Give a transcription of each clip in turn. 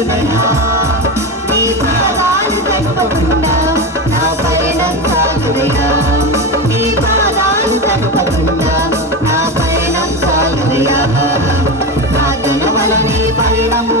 సాగదయా నీ పాదాలు తప్పకుండా నా పయనం సాగుదయా నీ పాదాలు తప్పకుండా నా పయనం సాగదయా ప్రార్థన వలనే పయనము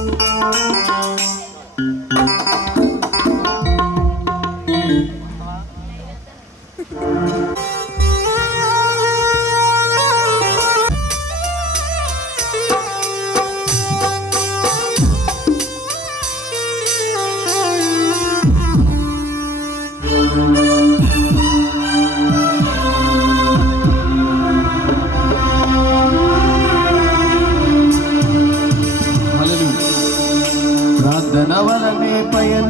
పాదాలు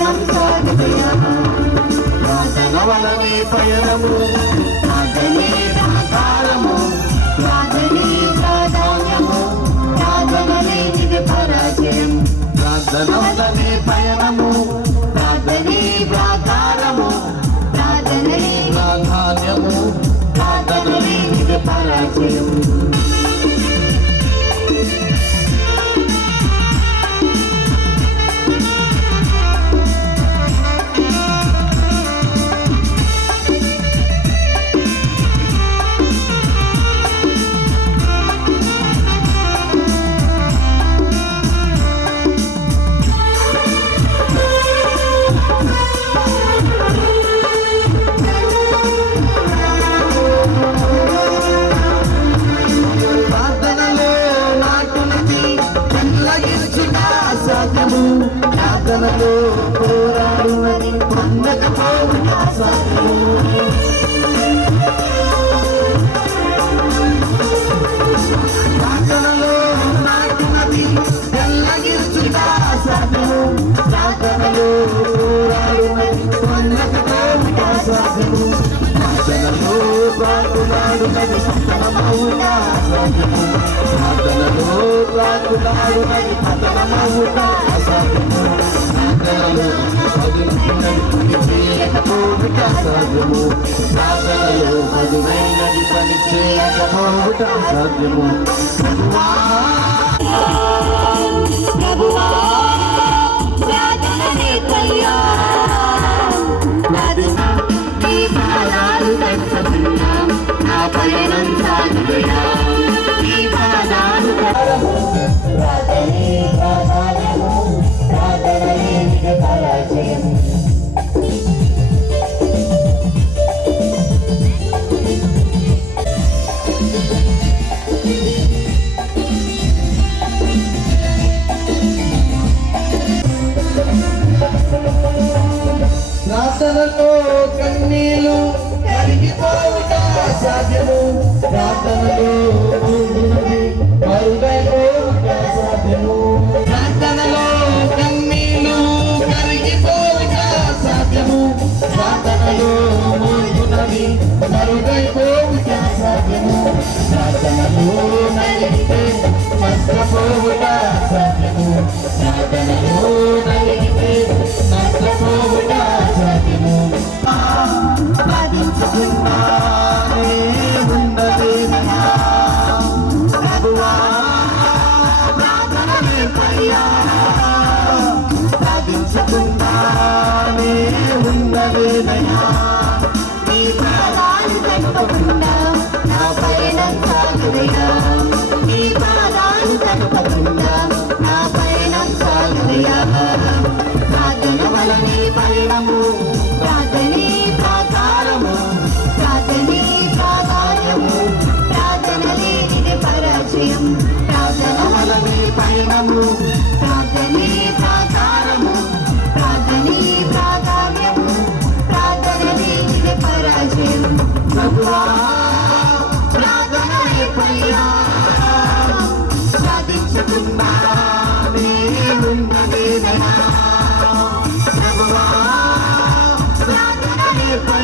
పయనం సాగదయా ప్రార్థన వలనే పయనము ప్రార్థనే ప్రాకారము ప్రార్థనే ప్రాధాన్యము ప్రార్థన లేనిది పరాజయం ప్రార్థన వలనే పయనము. ప్రార్థనలో పోరాడునది పొందకపోవుట అసాధ్యము ప్రార్థనలో నాటునది పెళ్ళగించుట అసాధ్యము ప్రార్థనలో పోరాడునది పొందకపోవుట అసాధ్యము ప్రార్థనలో పాటులాడునది పతనమవుట అసాధ్యము ప్రార్థనలో పాటులాడునది పతనమవుట అసాధ్యము ప్రార్థనలో పదులుకున్నది పని చేయకపోవుట అసాధ్యము పని చేయకపోవుట అసాధ్యము ప్రార్థనలో ఉన్నది మరుగైపో సాధ్యము ప్రార్థనలో కన్నీళ్ళు కరిగిపోక సాధ్యము ప్రార్థనలో Thank you.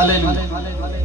Hallelujah.